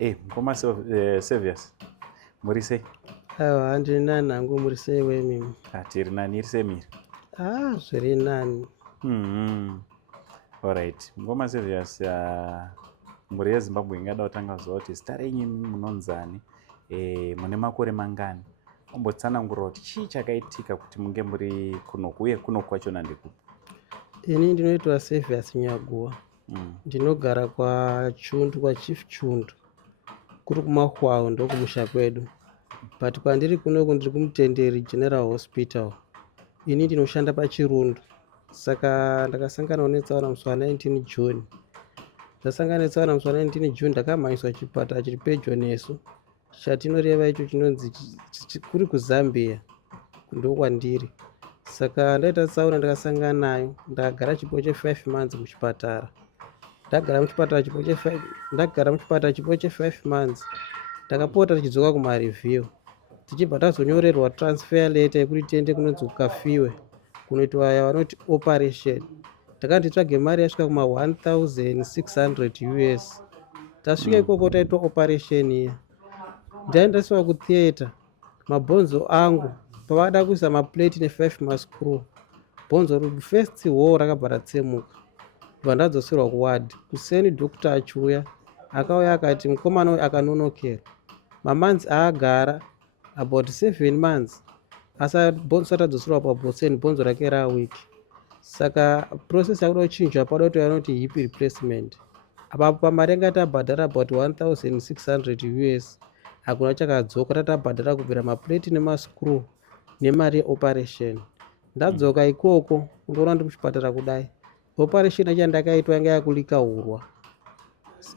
Mukoma Sevius, muri sei? Aiwa, ndiri nani hangu, muri sei wemimi? Tiri nani, iri semiri? Zviri nani. Alright, Mukoma Sevius, mhuri yeZimbabwe ingada kutanga kuziva kuti zita renyu munonzani, mune makore mangani? Ombotsanangura kuti chii chakaitika kuti munge muri kunoku uye kunoku kwachona ndekupi? Ini ndinoitwa Sevius Nyaguwa. Ndinogara kwaChundu, kwaChief Chundu, kuri kuMahwao ndokumusha kwedu, but kwandiri kunoku ndiri kuMutenderi General Hospital. Ini ndinoshanda paChirundu. Saka ndakasangana netsaona musi wa19 June. Ndasangana netsaona musi wa19 June ndakamhanyiswa chipatara chiri pedyo nesu, chatinoreva icho chinonzi kuri kuZambia, ndokwandiri. Saka ndaita tsaona ndakasangana nayo, ndakagara chipo che5 months muchipatara. Ndagara muchipatara chipo che5 months. Ndakapota tichidzoka kumareview, tichibva tazonyorerwa transfer letter yekuti tiende kunonzi kukafiwe, kunoitwa yavanoti operation. Ndakanditsvage mari yasvika kuma$1,600 US. Tasvika ikoko taitwa operation iya. Ndaendasiwa kutheatre. Mabhonzo angu pavada kuisa maplate ne5 mascrew, bhonzo first hole rakabva ratsemuka. Ndobva ndadzoserwa kuward. Kuseni dhokita achiuya, akauya akati mukomana uyu akanonokera. Mamonths aagara about 7 months, asi bhonzo atadzoserwa pabhoseni, bhonzo rake rawiki. Saka process yakuda kuchinjwa pada kuti vanoti hip replacement. Apapo pamari yanga tabhadhara about $1,600 US, hakuna chakadzoka. Tatabhadhara kubvira maplate nemascrew nemari yeoperation. Ndadzoka ikoko undoona ndi muchipatara kudai. Operation yacho yandakaitwa yanga yakulika hurwa.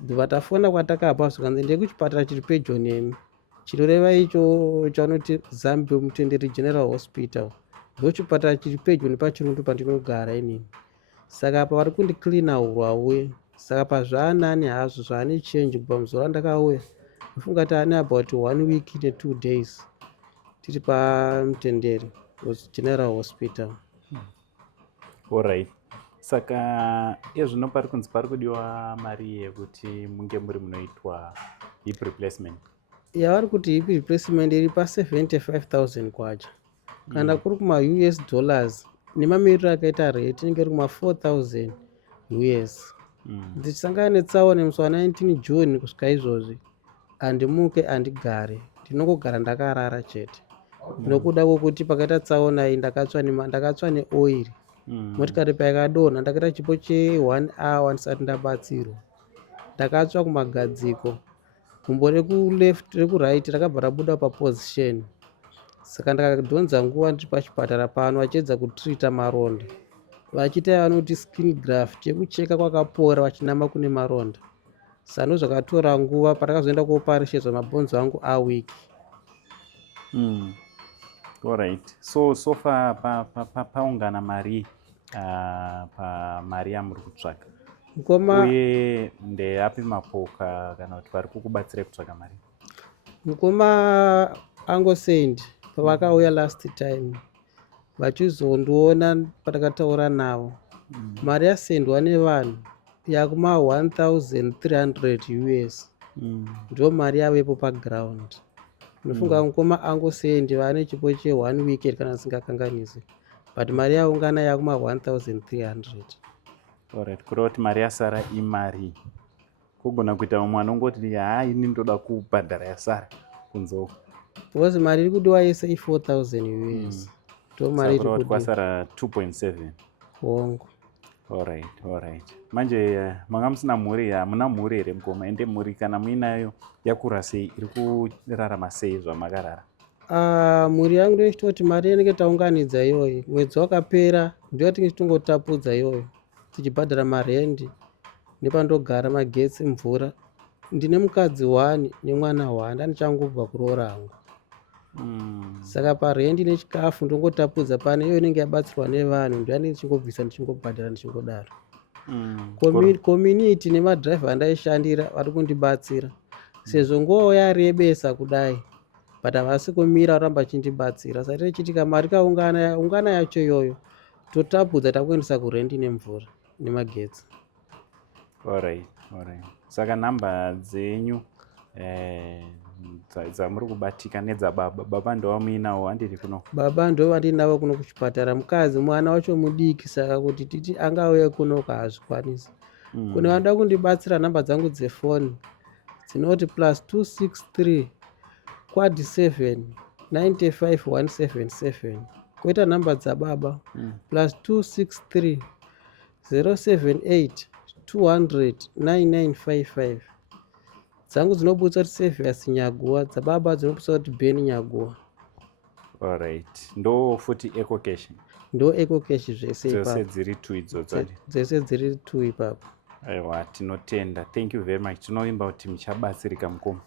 Ndobva tafona kwatakabva zvikanzi ndiri kuchipatara chiri pedyo nemi, chinoreva icho chaunoti Zambia Mutenderi General Hospital, ndochipatara chiri pedyo nepaChirundu pandinogara inini. Saka apa vari kundicleana hurwa uye. Saka pazvaanani hazvo, zvaane change kubva muzuva randakauya. Ndofunga kuti ane about 1 week ne2 days tiri paMutenderi General Hospital. Alright. Saka zvino pari kunzi pari kudiwa mari yekuti munge muri munoitwa hip replacement. Yavari kuti hip replacement iri pa$75,000 kwacha. Kana kuri kuma-US dollars nemamiriro akaita rate inenge iri kuma$4,000 US. Ndichisangana netsaona musi wa19 June kusvika izvozvi handimuke handigare, ndinongogara ndakarara chete. Nokuda kwokuti pakaita tsaona iyi ndakatsva neoiri. Motikari paikadonha ndakaita chipo che1 hour ndisati ndabatsirwa. Ndakatsva kumagadziko, gumbo rekuleft rekuright rakabva rabuda paposition. Saka ndakadhonza nguva ndiri pachipatara pano vachiedza kutrita maronda, vachiita yavanoti skin graft, yekucheka kwakapora vachinama kune maronda. Saka ndozvakatora nguva. Patakazoenda kuopereshedzwa mabhonzo angu awiki. Alright. So far paungana mari pamari yamuri kutsvaga, uye ndeapi mapoka kana kuti vari kukubatsirai kutsvaga mari? Mukoma Angosendi pavakauya last time vachizondiona patakataura navo, mari yasendwa nevanhu yakuma $1,300 US. Ndio mari yavepo paground. Ndofunga mukoma Angosendi vane chipo che1 weekend kana singakanganisi, but mari yaungana yakuma $1,300. Alright, kureva kuti mari yasara imari. Kugona kuita mumwe anongoti ini ndoda kubhadhara yasara kunzoko, because mari iri kudiwa yese i$4,000 US. Ndo mari iri kudiwa. Kwasara 2.7 hongu. Alright. Manje manga musina mhuri, hamuna mhuri here mukoma? Ende mhuri kana muinayo yakura sei, iri kurarama sei zvamakarara? Mhuri yangu ndoichitoti mari yanenge taunganidza iyoyo mwedzi wakapera ndio tinge tingotapudza iyoyo, tichibhadhara marendi nepandogara, magetsi, mvura. Ndine mukadzi 1 nemwana 1, handichangobva kuroora hangu. Saka parendi nechikafu ndongotapudza pane iyo inenge yabatsirwa nevanhu, ndiani ndichingobvisa ndichingobhadhara ndichingodaro. Community nemadhiraivha andaishandira vari kundibatsira sezvo nguva yarebesa kudai, but havasi kumira varamba vachindibatsira. Saka tichitika mari kaungana yacho iyoyo totapudza takuendesa kurendi nemvura nemagetsi. Alright. Saka nhamba dzenyu dzamuri kubatika nedzababa. Baba ndowamuinawo handiri kuno. Baba ndo vandinavo kuno kuchipatara. Mukadzi mwana wacho mudiki, saka kuti titi angauye kuno kaazvikwanisi. Kune vanoda kundibatsira, nhamba dzangu dzefoni dzinoti +263 quad 7 95 177. Koita nhamba dzababa +263 078 200 9955. Dzangu dzinobudisa kuti Servius Nyaguwa, dzababa dzinobudisa kuti Ben Nyaguwa. Alright. Ndo futi Eco Cash. Ndo Eco Cash zvese Dzose ipapo. dziri 2 idzodzo. Dzese dziri 2 ipapo. Aiwa, tinotenda. Thank you very much. Tinovimba kuti muchabatsirika mukoma.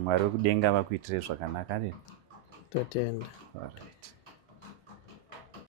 Mwari wekudenga vakuitire zvakanaka. Totenda. Alright.